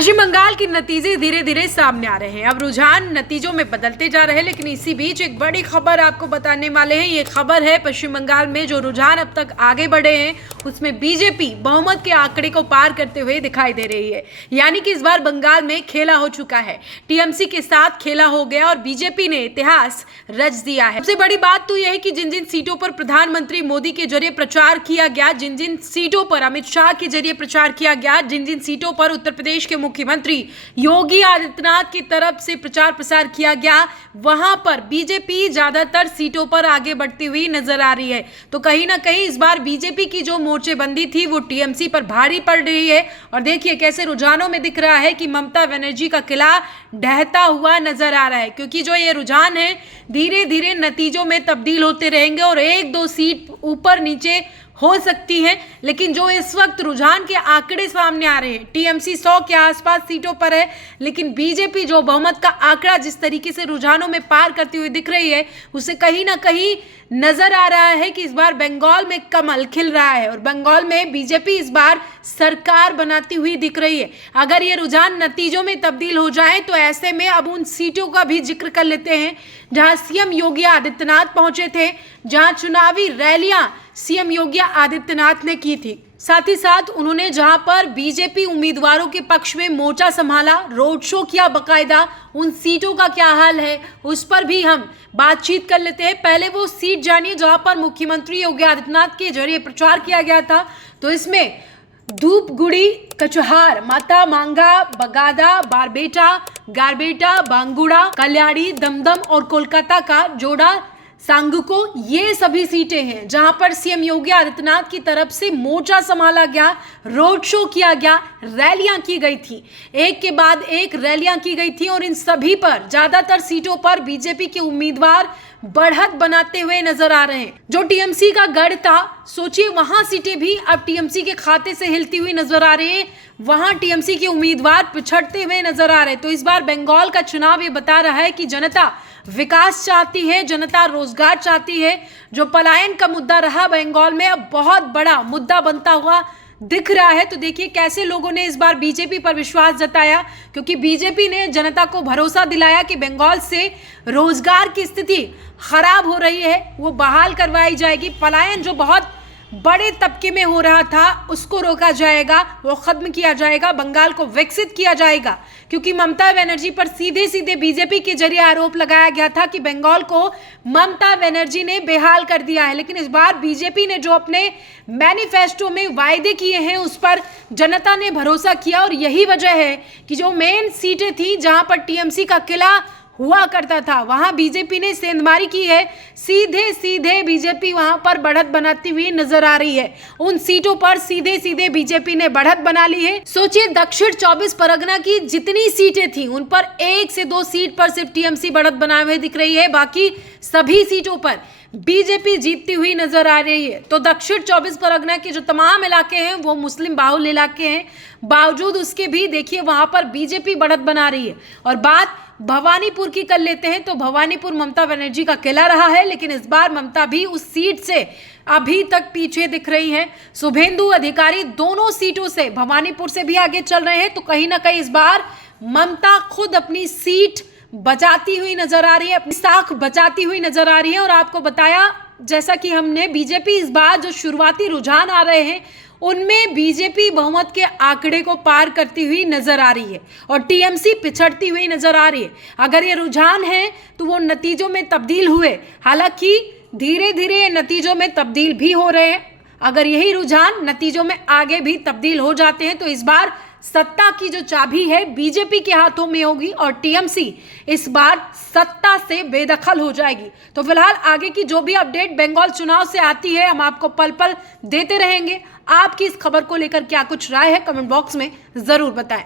पश्चिम बंगाल के नतीजे धीरे धीरे सामने आ रहे हैं। अब रुझान नतीजों में बदलते जा रहे हैं, लेकिन इसी बीच एक बड़ी खबर आपको बताने वाले हैं। ये खबर है पश्चिम बंगाल में जो रुझान अब तक आगे बढ़े हैं उसमें बीजेपी बहुमत के आंकड़े को पार करते हुए दिखाई दे रही है। यानी कि इस बार बंगाल में खेला हो चुका है, टीएमसी के साथ खेला हो गया और बीजेपी ने इतिहास रच दिया है। सबसे बड़ी बात तो यह है कि जिन जिन सीटों पर प्रधानमंत्री मोदी के जरिए प्रचार किया गया, जिन जिन सीटों पर अमित शाह के जरिए प्रचार किया गया, जिन जिन सीटों पर उत्तर प्रदेश के मुख्यमंत्री योगी आदित्यनाथ की तरफ से प्रचार प्रसार किया गया, वहां पर बीजेपी ज्यादातर सीटों पर आगे बढ़ती हुई नजर आ रही है। तो कहीं ना कहीं इस बार बीजेपी की जो मोर्चेबंदी थी वो टीएमसी पर भारी पड़ रही है। और देखिए कैसे रुझानों में दिख रहा है कि ममता बनर्जी का किला ढहता हुआ नजर आ रहा है, क्योंकि जो ये रुझान है धीरे धीरे नतीजों में तब्दील होते रहेंगे और एक दो सीट ऊपर नीचे हो सकती है। लेकिन जो इस वक्त रुझान के आंकड़े सामने आ रहे हैं, टीएमसी 100 के आसपास सीटों पर है, लेकिन बीजेपी जो बहुमत का आंकड़ा जिस तरीके से रुझानों में पार करती हुई दिख रही है, उससे कहीं ना कहीं नजर आ रहा है कि इस बार बंगाल में कमल खिल रहा है और बंगाल में बीजेपी इस बार सरकार बनाती हुई दिख रही है। अगर ये रुझान नतीजों में तब्दील हो जाए तो ऐसे में अब उन सीटों का भी जिक्र कर लेते हैं जहां सीएम योगी आदित्यनाथ पहुंचे थे, जहां चुनावी रैलियां सीएम योगी आदित्यनाथ ने की थी। साथ ही साथ उन्होंने जहां पर बीजेपी उम्मीदवारों के पक्ष में मोर्चा संभाला, रोड शो किया बकायदा, उन सीटों का क्या हाल है उस पर भी हम बातचीत कर लेते हैं। पहले वो सीट जानिए जहां पर मुख्यमंत्री योगी आदित्यनाथ के जरिए प्रचार किया गया था। तो इसमें धूपगुड़ी, कचहार, माता मांगा, बगादा, बारबेटा, गारबेटा, बांगुड़ा, कल्याणी, दमदम और कोलकाता का जोड़ा सांगको, ये सभी सीटें हैं जहां पर सीएम योगी आदित्यनाथ की तरफ से मोर्चा संभाला गया, रोड शो किया गया, रैलियां की गई थी, एक के बाद एक रैलियां की गई थी और इन सभी पर ज्यादातर सीटों पर बीजेपी के उम्मीदवार बढ़त बनाते हुए नजर आ रहे हैं। जो टीएमसी का गढ़ था, सोचिए वहां सीटें भी अब टीएमसी के खाते से हिलती हुई नजर आ रही है, वहां टीएमसी के उम्मीदवार पिछड़ते हुए नजर आ रहे हैं। तो इस बार बंगाल का चुनाव ये बता रहा है कि जनता विकास चाहती है, जनता रोजगार चाहती है। जो पलायन का मुद्दा रहा बंगाल में अब बहुत बड़ा मुद्दा बनता हुआ दिख रहा है। तो देखिए कैसे लोगों ने इस बार बीजेपी पर विश्वास जताया, क्योंकि बीजेपी ने जनता को भरोसा दिलाया कि बंगाल से रोजगार की स्थिति खराब हो रही है, वो बहाल करवाई जाएगी। पलायन जो बहुत बड़े तबके में हो रहा था उसको रोका जाएगा, वो खत्म किया जाएगा, बंगाल को विकसित किया जाएगा। क्योंकि ममता बनर्जी पर सीधे सीधे बीजेपी के जरिए आरोप लगाया गया था कि बंगाल को ममता बनर्जी ने बेहाल कर दिया है। लेकिन इस बार बीजेपी ने जो अपने मैनिफेस्टो में वायदे किए हैं उस पर जनता ने भरोसा किया और यही वजह है कि जो मेन सीटें थी जहां पर टीएमसी का किला हुआ करता था वहां बीजेपी ने सेंधमारी की है, सीधे सीधे बीजेपी वहां पर बढ़त बनाती हुई नजर आ रही है। उन सीटों पर सीधे सीधे बीजेपी ने बढ़त बना ली है। सोचिए दक्षिण 24 परगना की जितनी सीटें थी उन पर 1 से 2 सीट पर सिर्फ टीएमसी बढ़त बनाए हुए दिख रही है, बाकी सभी सीटों पर बीजेपी जीतती हुई नजर आ रही है। तो दक्षिण 24 परगना के जो तमाम इलाके हैं वो मुस्लिम बाहुल इलाके हैं, बावजूद उसके भी देखिए वहां पर बीजेपी बढ़त बना रही है। और बात भवानीपुर की कर लेते हैं तो भवानीपुर ममता बनर्जी का किला रहा है, लेकिन इस बार ममता भी उस सीट से अभी तक पीछे दिख रही हैं। शुभेंदु अधिकारी दोनों सीटों से भवानीपुर से भी आगे चल रहे हैं। तो कहीं ना कहीं इस बार ममता खुद अपनी सीट बचाती हुई नजर आ रही है, अपनी साख बचाती हुई नजर आ रही है। और आपको बताया जैसा कि हमने, बीजेपी इस बार जो शुरुआती रुझान आ रहे हैं उनमें बीजेपी बहुमत के आंकड़े को पार करती हुई नजर आ रही है और टीएमसी पिछड़ती हुई नजर आ रही है। अगर ये रुझान है तो वो नतीजों में तब्दील हुए, हालांकि धीरे धीरे नतीजों में तब्दील भी हो रहे हैं। अगर यही रुझान नतीजों में आगे भी तब्दील हो जाते हैं तो इस बार सत्ता की जो चाबी है बीजेपी के हाथों में होगी और टीएमसी इस बार सत्ता से बेदखल हो जाएगी। तो फिलहाल आगे की जो भी अपडेट बंगाल चुनाव से आती है हम आपको पल पल देते रहेंगे। आपकी इस खबर को लेकर क्या कुछ राय है कमेंट बॉक्स में जरूर बताएं।